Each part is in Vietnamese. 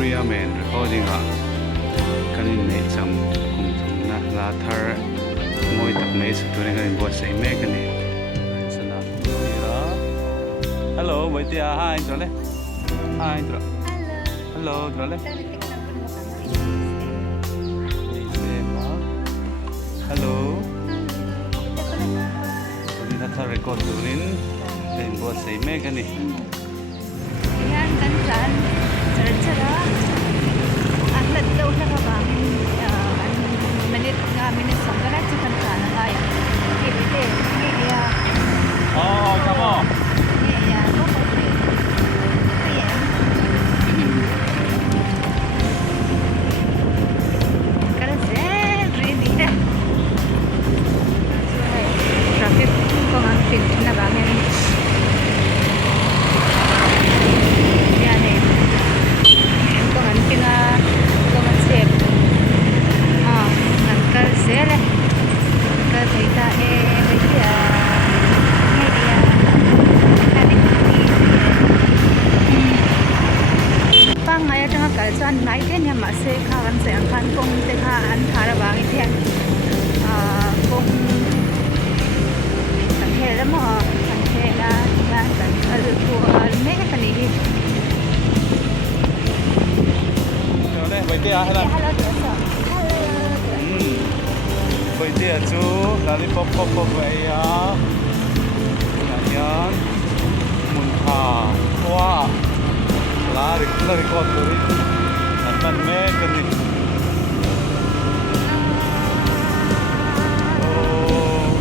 phian recording a kanin nei cham kum thumna la thar moi tak mai chu tu ne kanin bo sei me kani sana tira hello bai tia hi trole hi tro hello trole hello ni na thar record turin kanin bo sei me kani yan kan kan cara ang ladlaw na kabangin minit sampai nanti kan kan ayah kita ini ya oh kamu ini ya kok karena saya ini deh traffic kok ngangkit na bangin Kalsan nai ten ya masih kawan saya kan kong tengah antara bang itu yang kong kan hela mo kan hela ya kan alku alme kan ini. Rồi đây, vậy hả? Hello dosa. Vậy thì chú là đi pop vậy à? Yan, mun ha, wow. Lari kau turi, akan megan ni. Oh,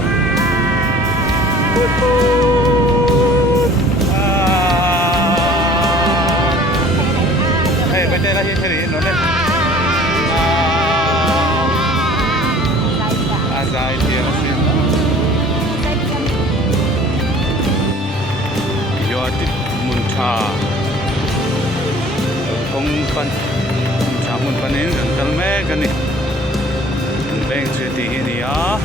hey, betul lagi hari ini, nolak. Azai dia nasi. Yoti munta. Kong pan jamun panin kan kalme kan ni beng citi ini ya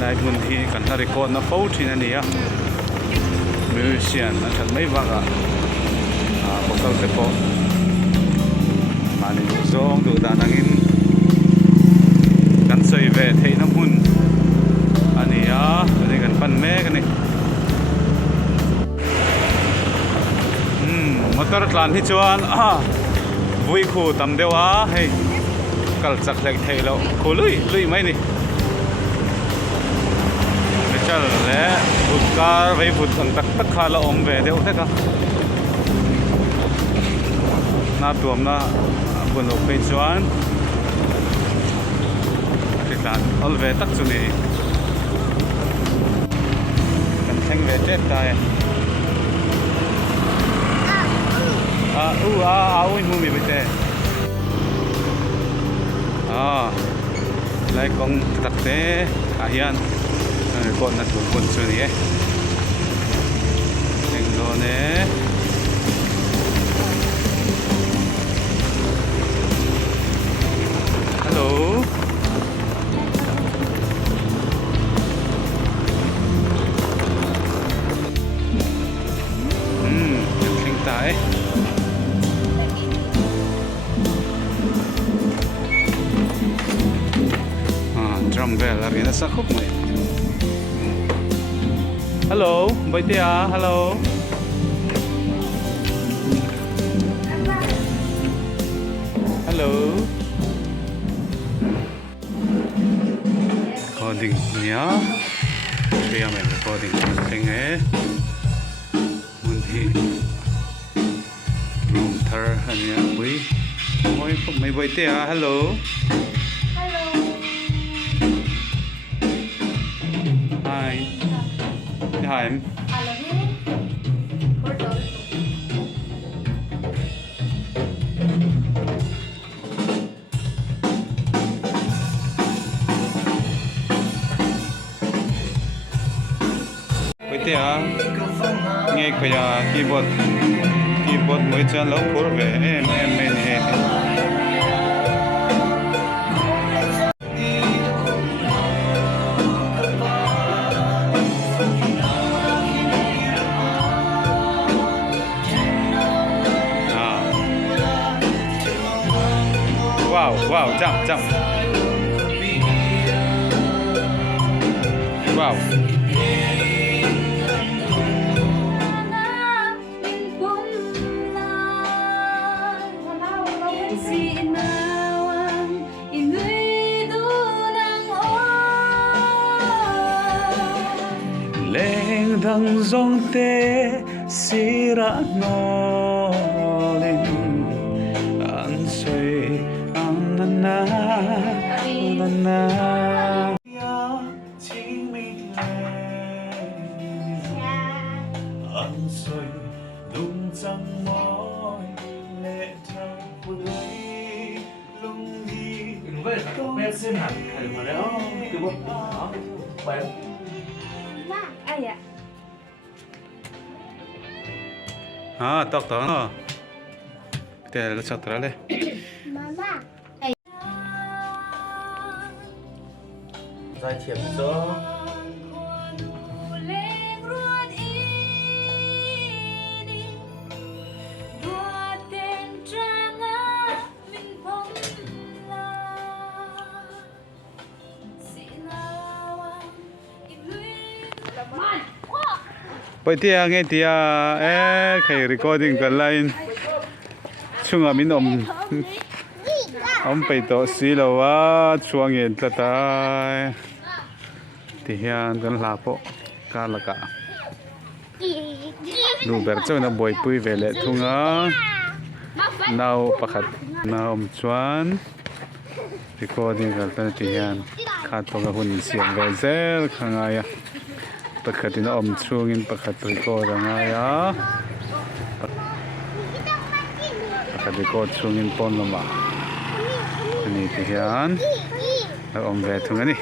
lai mun hi kan hari ko na pau thina ni ya musician na kan mai waga vocal te po mani zong du da nangin kan soi ve thei na mun ani ya ani kan pan me kan ni motor tlan hi chuan vui khu tam dewa hei kal chak lek thei lo khu lui mai ni chal le ut kar vai vut ang tak tak khala om ve deu the ka na tuam na bun lo pe chuan ke tlan ol ve tak chu ni kan theng ve tet tai ui mumi bete lai kong takte ahian kon na tu kon chu ni englo ne hello thing tai drum bell lagi na sakop mo. Hello, bai tia, hello. Hello. Recording niya. Kaya may recording thing Mundi. Room thar niya, boy. Oi, may bai tia, hello. Hi. Bây giờ nghe cái keyboard mới cho lâu phổ về em men he. jump. Wow. Leng dang zong te sira nolin an soi an na ya ching mi an soi dung chang moi lệ thang quay lung đi bé xin hẳn mà đó cái bút đó bé ai ạ tóc đó để nó chặt ra đây ra chiếm gió bây giờ nghe thì cái recording cái line chung à mình ông phải tổ xí lâu á chuang yên ta ta thì hiện cái là bộ cả là cả đủ bẹt cho nó bồi bùi về lệ thung á nào pakhat nào chuan recording cái tên thì hiện khát to cái hun xiang về zel khang ai pakhatin chuangin pakhat record anga pakhat record chuangin pon lama ani ti hian ve thung ani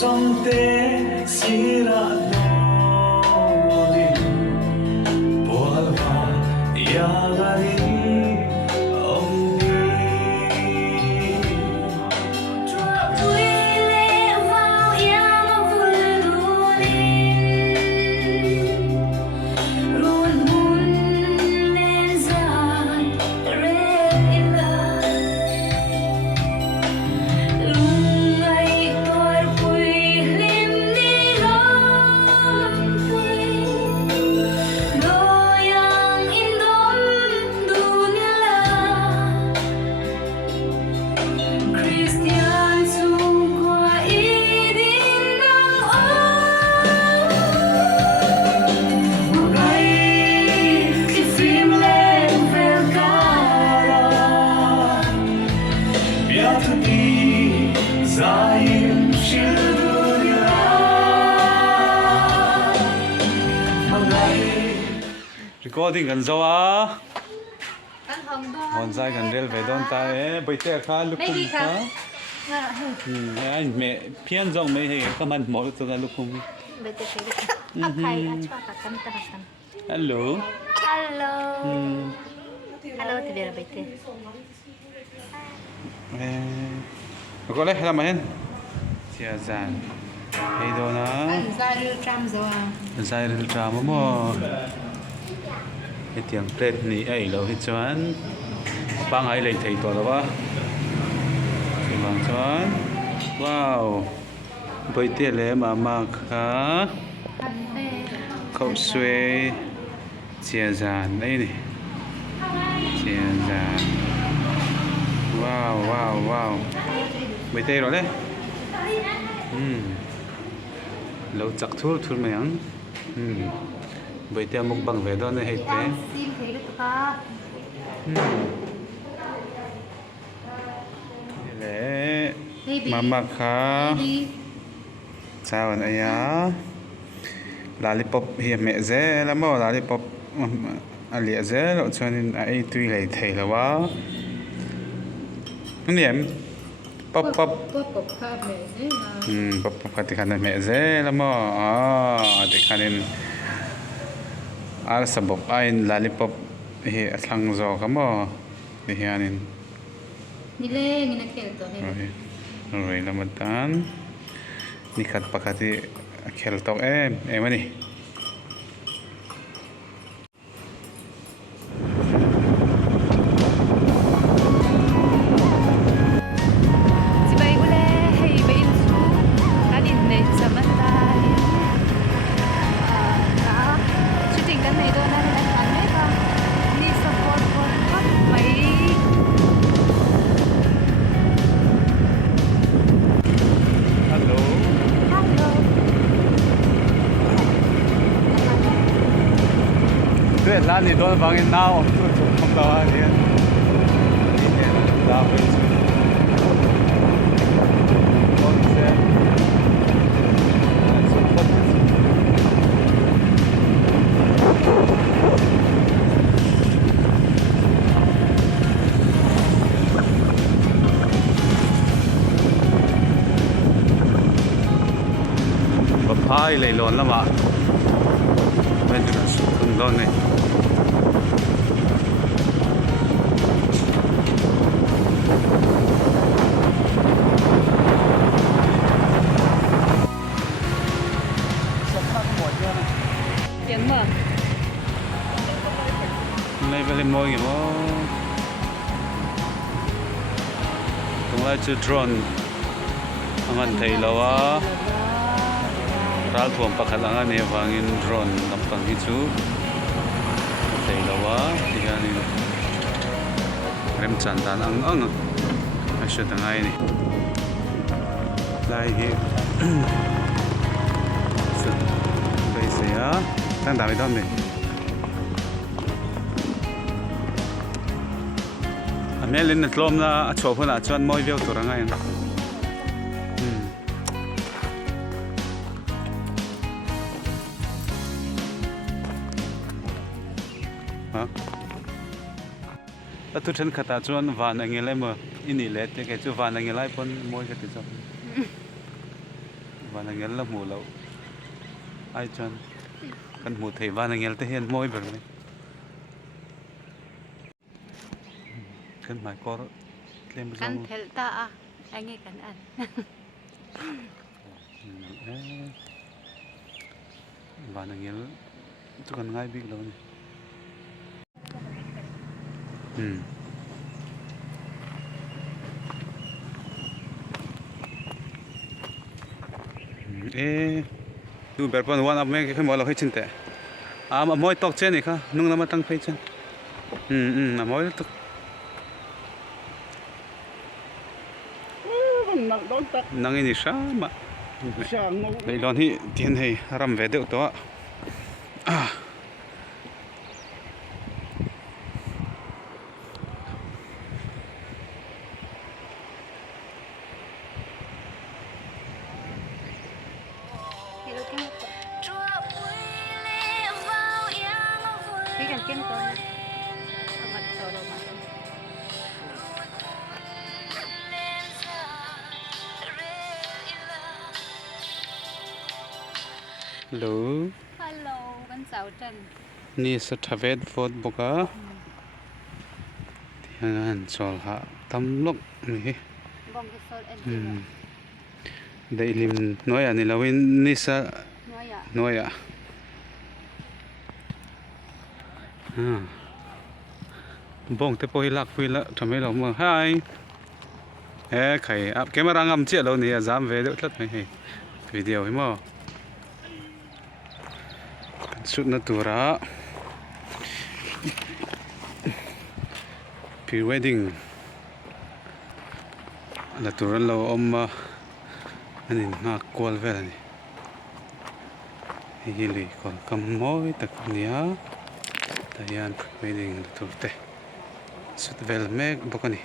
dòng te sira nolin polva yagari ông đi vui lệ vào yang vui luôn muốn lên dài rela lung ngày tôi vui lim đi lòng vui lo yang in dom dunia Christian xung qua ý định năng một ngày khi phim lên về cara biar đi zaim shirdunya recording kan zo a anh hồng đo hon sai kan rel ve don ta bai te kha lukum ka anh mẹ phian rong mấy hay các bạn mỗi tôi là lukum bây giờ phải ấp hay ấp cho cả căn ta căn hello hello hello thì bây giờ bây giờ có lẽ làm hen chia giàn hay đó nó ra đưa trăm rồi dài được trà mà cái tiếng plate này ấy lâu hết choán bang ai lấy thấy to đó thì bang choán wow bây giờ lẽ mà khá cậu xuê chia giàn đây này chia giàn wow bây giờ rồi đấy lâu chắc thua mày ăn bây giờ mục bằng về đó này hết thế sim thấy được không lẽ mama khá sao anh ấy á lollipop hiểm mẹ dễ lắm mà lollipop ali azel chuanin a ei tui lei thei lawa niam pop pop pop kha me ne pop pop khati khan me zel mo ati khanin ar sabok ain lollipop hi athlang zo kamo ni hianin ni le ni na kel to he roi lamatan ni khat pakati khel tok emani lá ni don Bawng in now không đâu anh đi ra bên con xe bắp phai lấy lon lắm ạ bên chỗ thùng lon này tiếng mở này về lên môi kìa bố cũng là chữ drone anh ăn thấy lâu á ral thuồng pakhat ang ani Bawng in drone lampang hi chu thấy lâu á thì anh rem chan dan ang ai sẽ tang ai ni lai hi đây sẽ đang đào đom này mẹ lên nét lom na chụp hơn chuan môi veo tổ ngay hả tu chân khata chuan van anh lại mà in lệ cái chu van anh lại pon môi cái tự chụp van anh là mù lâu ai chuan kan hmu thei van angel te hian mawi ber ni kan mai kor tlem kan zong thel ta a ange kan an van angel chu kan ngai bik lo niดูแบบวันวันอัพไม่ค่อยมองเราให้ชินแต่มวยตกเช่นนี่ค่ะนุ่งน้ำมาตั้งไฟเช่นมวยตกนั่งอินิชามะเลยตอนที่เทียนให้รำเวดเดียวตัวcái cần kiếm tôi không phải tôi đâu mà hello con sào trầnนี่สถาเวทโฟดบอกว่าที่งานสอลหะตำลกนี่ bông cái sôi emได้ลิมน้อยอันนี้เราวินนี่ซะ nói à น้อยอ่ะbông te poi lak pui la thame lo mo hai khai ap camera ngam che lo ni azam ve de tlat mai video hi mo shoot na tura pre wedding la turan lo ani na kol vel ni hi li kol kam moi tak nia tayan pre wedding turte sut vel meg bokani